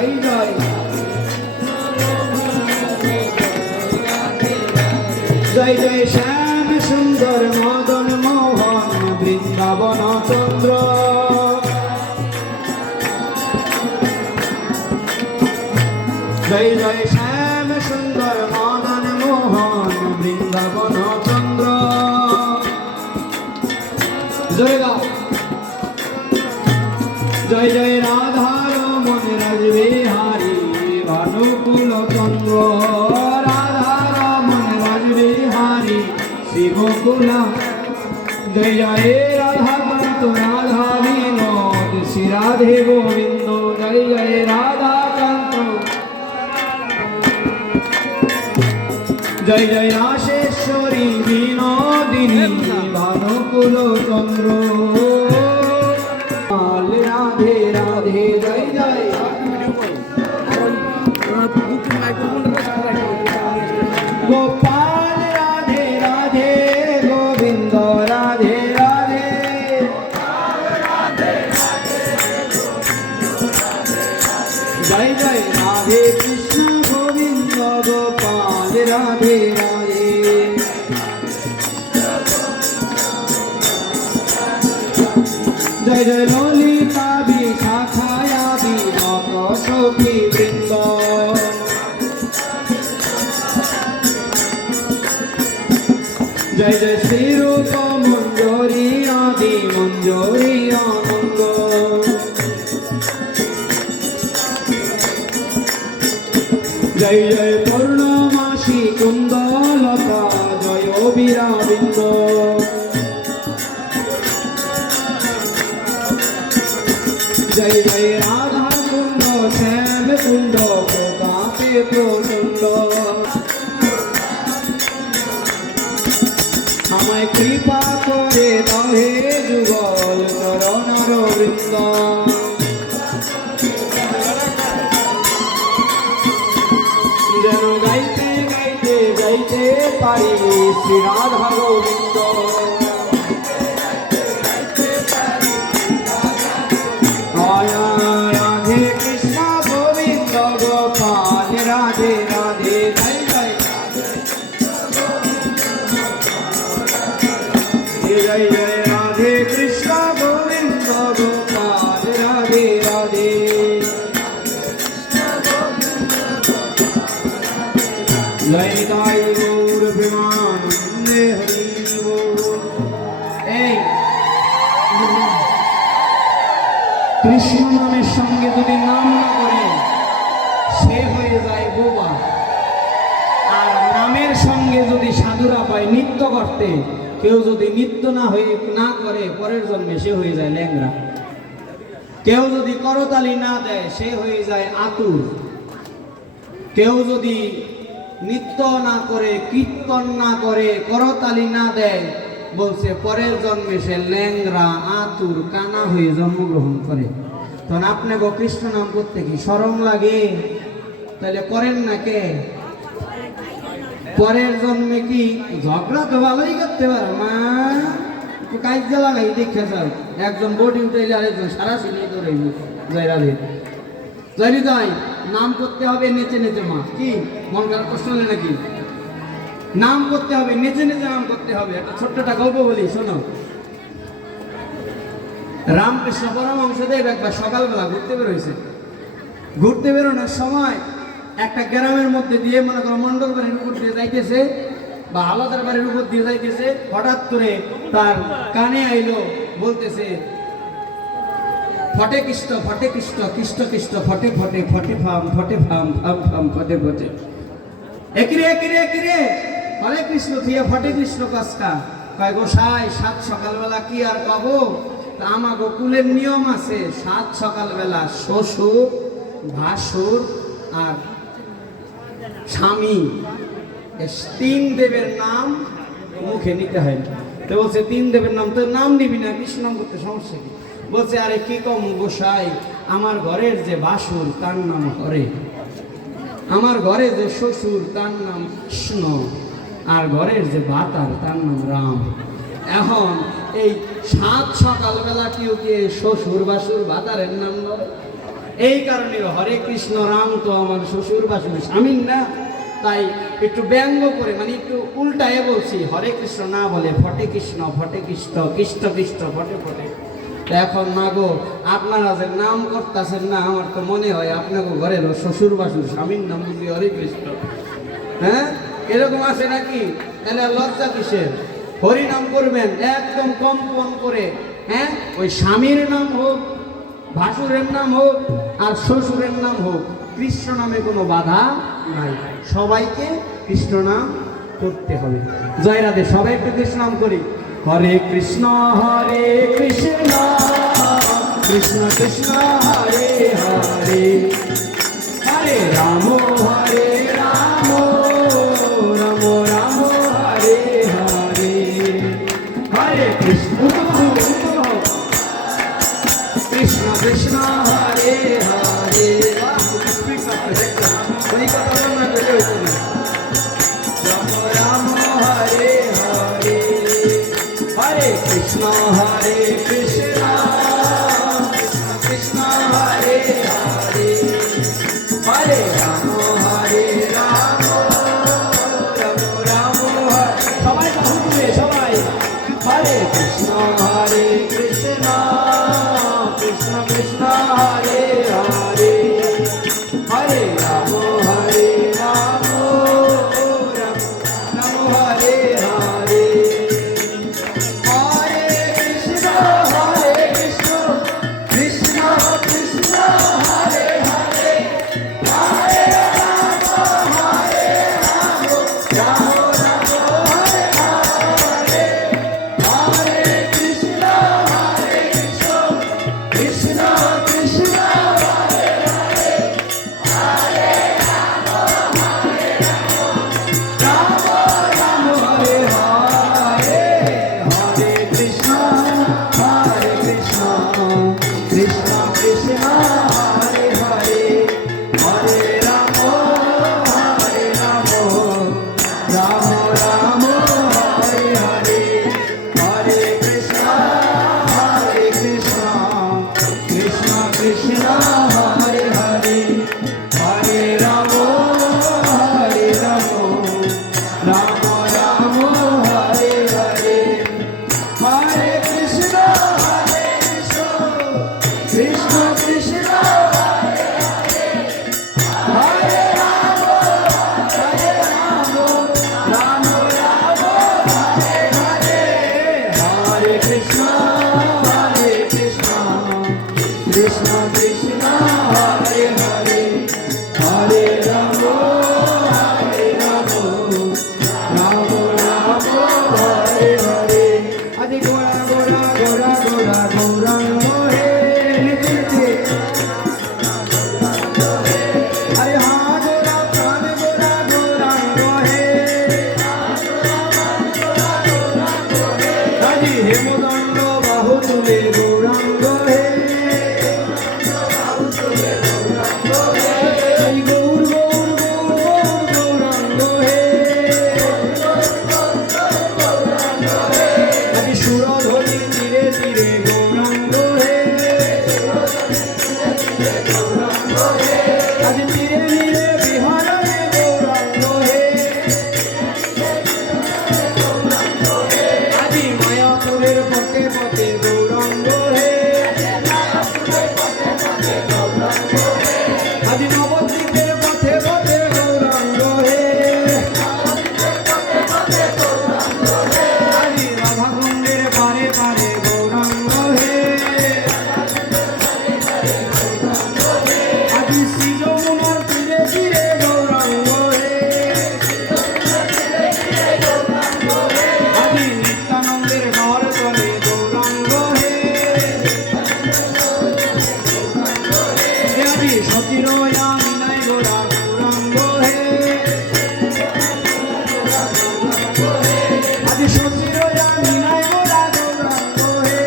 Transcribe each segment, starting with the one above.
জয় জয় জয় জয় শ্যাম সুন্দর মদন মোহন বৃন্দাবন চন্দ্র জয় জয় শ্যাম সুন্দর মদন মোহন বৃন্দাবন চন্দ্র জয় গাও জয় জয় রাধা রমন রাজবিহারী ভানুকুল চন্দ্র রাধা রমন রাজবিহারী শিবকুলা জয় জয় রাধা কান্ত রাধা বিনোদ শ্রী রাধে গোবিন্দ জয় জয় রাধা কান্ত জয় জয় রাশেশ্বরী বিনোদিনী ভানুকুল চন্দ্র রাধে রাধে জয় জয় গোপাল রাধে রাধে গোবিন্দ রাধে রাধে জয় জয় রাধে কৃষ্ণ গোবিন্দ গোপাল রাধে রাধে জয় জয় ললিতা বিশাখায়া বিনত সখী বৃন্দ জয় জয় শ্রীরূপ মঞ্জরী আদি মঞ্জরী আনন্দ জয় জয় পূর্ণমাসী কুন্দলতা জয় বীরাবিন্দ জয় জয় রাধা কুণ্ড শ্যাম কুণ্ড প্রতাপে প্রচণ্ড আমায় কৃপা করে দহে যুগল চরণার বৃন্দ যেন গাইতে গাইতে যাইতে পারি শ্রী রাধা গোবিন্দ রাধে কৃষ্ণ গোবিন্দ গোপাল রাধে রাধে জয় জয় জয় জয় রাধে কৃষ্ণ গোবিন্দ গোপাল রাধে রাধে জয় নিতাই গৌর প্রেমানন্দে হরি বল। এই কৃষ্ণ নামের সঙ্গে যদি নাম না করে সে হয়ে যায় বোবা, আর নামের সঙ্গে যদি সাধুরা পায় নৃত্য করতে, কেউ যদি নৃত্য না করে পরের জন্মে সে হয়ে যায় ল্যাংড়া। কেউ যদি করতালি না দেয় সে হয়ে যায় আতুর। কেউ যদি নৃত্য না করে কীর্তন না করে করতালি না দেয়, বলছে পরের জন্মে সে ল্যাংড়া আতুর কানা হয়ে জন্মগ্রহণ করে। তখন আপনাকে কৃষ্ণ নাম করতে কি শরম লাগে? তাহলে করেন না কে? পরের জন্মে কি ঝগড়া তো ভালোই করতে পারে, মা কাজ লাগাই দেখে যাও, একজন বডি উঠাইলে আরেকজন সারা সিনি করে জয় রাধে জয় জয়। নাম করতে হবে নেচে নেচে, মা কি মন খারাপ কষ্ট হলে নাকি? নাম করতে হবে নেচে নেচে, নাম করতে হবে। একটা ছোট্টটা গল্প বলি শোনো। রামকৃষ্ণ পরমহংসদেব একবার সকালবেলা ঘুরতে বেরোইছে। ঘুরতে বেরোনোর সময় একটা গ্রামের মধ্যে দিয়ে মনে করো মন্ডল বাড়ির উপর দিয়ে যাইতেছে বা আলাদার বাড়ির উপর দিয়ে যাইতেছে, হঠাৎ করে তার কানে আইলো, বলতেছে ফটে কৃষ্ণ ফটে কৃষ্ণ কৃষ্ণ কৃষ্ণ ফটে ফটে ফটে ফাম ফটে ফাম ফাম ফাম ফটে ফটে। একিরে একিরে একিরে হরে কৃষ্ণ থিয়ে ফটে কৃষ্ণ কাসকা। কয় গোসাই সাত সকালবেলা কি আর পাবো? তা আমার গোকুলের নিয়ম আছে, সাত সকালবেলা শ্বশুর ভাসুর আর স্বামী তিন দেবের নাম মুখে নিতে হয়। তো বলছে তিন দেবের নাম তো নাম নিবি না, কৃষ্ণ নাম করতে সমস্যা কি? বলছে আরে কি কম গোসাই, আমার ঘরের যে বাসুর তার নাম হরে, আমার ঘরে যে শ্বশুর তার নাম কৃষ্ণ, আর ঘরের যে ভাতার তার নাম রাম। এখন এই সাত সকালবেলা কেউ কে শ্বশুর বাসুর ভাতারের নাম লয়? এই কারণে হরে কৃষ্ণ রাম তো আমার শ্বশুর বাসুর স্বামীর না, তাই একটু ব্যঙ্গ করে মানে একটু উল্টায় বলছি, হরে কৃষ্ণ না বলে ফটে কৃষ্ণ কৃষ্ণ কৃষ্ণ ফটে ফটে। এখন না গো, আপনারা যে নাম করতেছেন না, আমার তো মনে হয় আপনাকে ঘরের শ্বশুর বাসুর স্বামীর নাম বুঝি হরে কৃষ্ণ। হ্যাঁ, এরকম আছে নাকি? তাহলে লজ্জা কিসের? হরি নাম করবেন একদম কম্পন করে। হ্যাঁ, ওই স্বামীর নাম হোক, ভাসুরের নাম হোক আর শ্বশুরের নাম হোক, কৃষ্ণ নামে কোনো বাধা নাই, সবাইকে কৃষ্ণ নাম করতে হবে। জয় রাধে, সবাই একটু কৃষ্ণ নাম করি। হরে কৃষ্ণ কৃষ্ণ কৃষ্ণ হরে হরে, হরে রাম রাম রাম হরে হরে, হরে কৃষ্ণ কৃষ্ণ কৃষ্ণ হরে হরে। রাম রাম হরে হরে, হরে কৃষ্ণ কৃষ্ণ কৃষ্ণ হরে হরে, হরে রাম রাম রাম হরে। সবাই বাহু তুলে সবাই, হরে কৃষ্ণ কৃষ্ণ কৃষ্ণ কৃষ্ণ হরে হরে, হরে রাম রাম রাম হরে হরে, হরে কৃষ্ণ কৃষ্ণ কৃষ্ণ হরে হরে, হরে রাম রাম রাম হরে হরে, হরে কৃষ্ণ কৃষ্ণ কৃষ্ণ হরে হরে, হরে রাম রাম হরে হরে, হরে কৃষ্ণ কৃষ্ণ কৃষ্ণ হরে হরে, হরে রাম রাম রাম হরে হরে, হরে কৃষ্ণ কৃষ্ণ কৃষ্ণ হরে হরে, হরে রাম রাম রাম হরে হরে, হরে কৃষ্ণ কৃষ্ণ কৃষ্ণ হরে হরে, হরে রাম রাম রাম হরে হরে, হরে কৃষ্ণ কৃষ্ণ কৃষ্ণ হরে হরে, হরে রাম রাম রাম হরে হরে। আদি গোরা গোরা গোরা গোরা গৌরাঙ্গ হে নিত্যে, আরে হা গোরা প্রাণ গোরা গৌরাঙ্গ হে, আদি হেমদণ্ড বাহু তুলে গৌরাঙ্গ হে, গৌর গৌর গৌর গৌরাঙ্গ হে, আদি সুরধরি ধীরে ধীরে গৌরাঙ্গ হে, আদি ধীরে ধীরে বিহারে গৌরাঙ্গ হে, আদি মায়াপুরের পথে পথে গৌরাঙ্গ হে, আদি নবদ্বীপের পথে পথে গৌরাঙ্গ হে, আদি রাধাকুণ্ডের পারে পারে গৌরাঙ্গ হে, আদি শ্রী যমুনার তীরে তীরে গৌরাঙ্গ হে, আদি নিত্যানন্দের ঘর তলে গৌরাঙ্গ হে, আদি সচিরয়া মিনায় গোরা গৌরাঙ্গ হে, আদি সচিরয়া মিনায় গোরা গৌরাঙ্গ হে,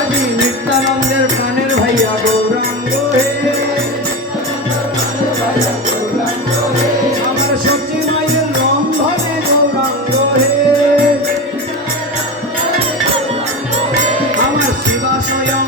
আদি নিত্যানন্দের প্রাণের ভাইয়া গৌরাঙ্গ হে, আমার সচি মায়ের রন্ধনে গৌরাঙ্গ হে, আমার শিবা স্বয়ং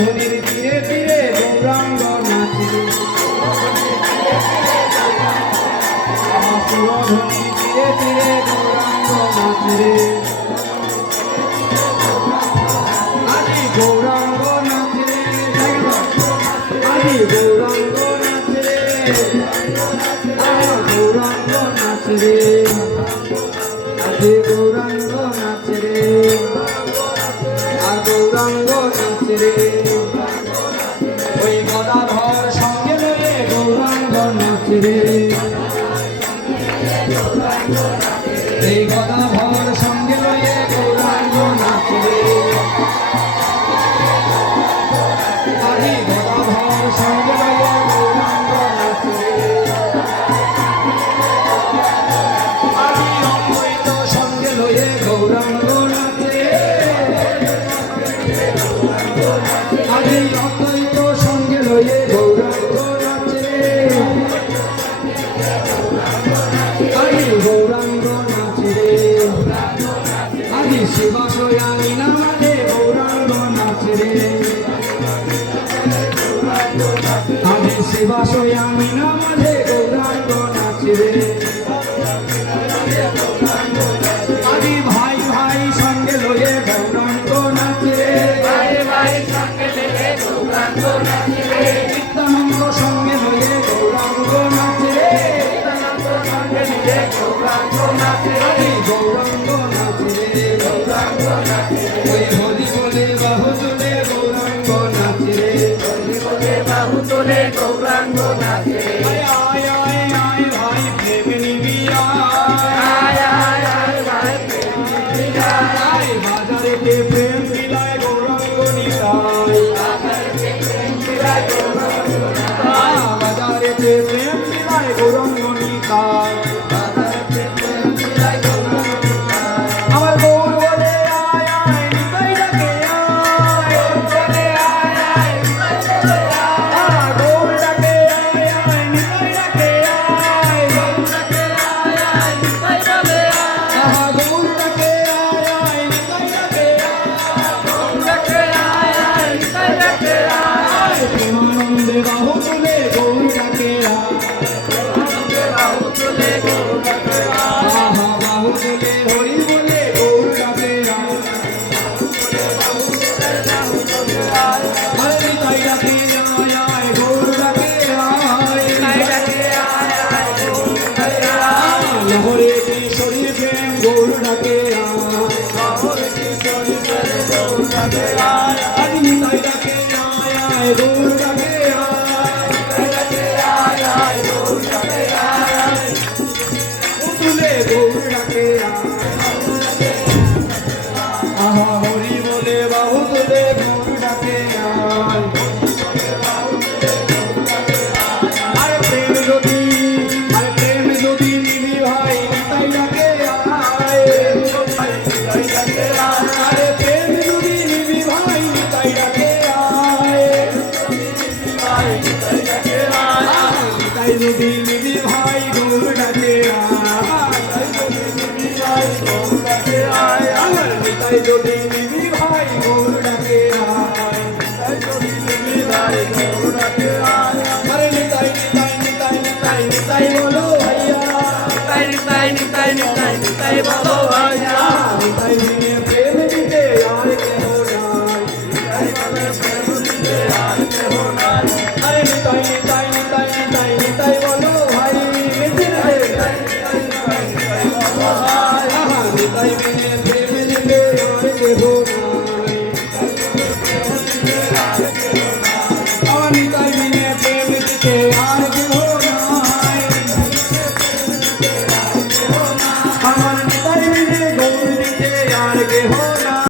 সুরধ্বনির তীরে তীরে গৌরাঙ্গ নাচে সুরধ্বনির তীরে তীরে গৌরাঙ্গ নাচে আজি গৌরাঙ্গ নাচে আজি গৌরাঙ্গ নাচে গৌরাঙ্গ নাচে আজি গৌরাঙ্গ নাচে আর গৌরাঙ্গ নাচে ওই গদাধর সঙ্গে লয়ে গৌরাঙ্গ নাচে এই গদাধর সঙ্গে লয়ে গৌরাঙ্গ নাচে আজি গদাধর সঙ্গে লয়ে গৌরাঙ্গ নাচে আজি অদ্বৈত সঙ্গে লয়ে গৌরাঙ্গ নাচে আজি অদ্বৈত সঙ্গে লয়ে গৌরাঙ্গ নাচে আজি গৌরাঙ্গ নাচে আজি শিবাশয়ানি নামে গৌরাঙ্গ নাচে আজি শিবাশয়ানি নামে গৌরাঙ্গ নাচে আজি ভাই ভাই সঙ্গে লয়ে গৌরাঙ্গ নাচে নিত্যানন্দ সঙ্গে লয়ে গৌরাঙ্গ নাচে আজি গৌরাঙ্গ নাচে ওই হরি বলে বাহু তুলে গৌরাঙ্গ নাচে আয় আয় আয় আয় ভাই প্রেম নিবি আয় বাজারেতে প্রেম বিলায় গৌরাঙ্গ নিতাই বাজারেতে প্রেম বিলায় গৌরাঙ্গ নিতাই আমার গৌর বলে আয় আয় নিতাই ডাকে আয় গৌর ডাকে আয় আয় নিতাই ডাকে আয় গৌর ডাকে আয় আয় নিতাই ডাকে আয় প্রেমানন্দে বাহু তুলে গৌর ডাকে আহা বাহু তুলে হরি বলে গৌর ডাকে আরে নিতাই ডাকে আয় আয় গৌর ডাকে আয় লহরে কিশোরী প্রেম গৌর ডাকে আজ নিতাই ডাকে আয় আয় গৌর ডাকে তুলে গৌর ডাকে আহা হরি বলে বাহু তুলে গৌর ডাকে আরে প্রেম যদি নিবি ভাই নিতাই ডাকে আয় আরে প্রেম যদি নিবি ভাই নিতাই ডাকে আয় নিতাই যদি নিবি ভাই গৌর ডাকে নিতাই যদি নিবি ভাই গৌর ডাকে আরে নিতাই নিতাই নিতাই নিতাই নিতাই বলো ভাইয়া নিতাই দিনে প্রেম দিতে আর কেহ নাই আরে নিতাই নিতাই নিতাই নিতাই নিতাই বলো ভাই নিতাই দিনে প্রেম দিতে আর কেহ নাই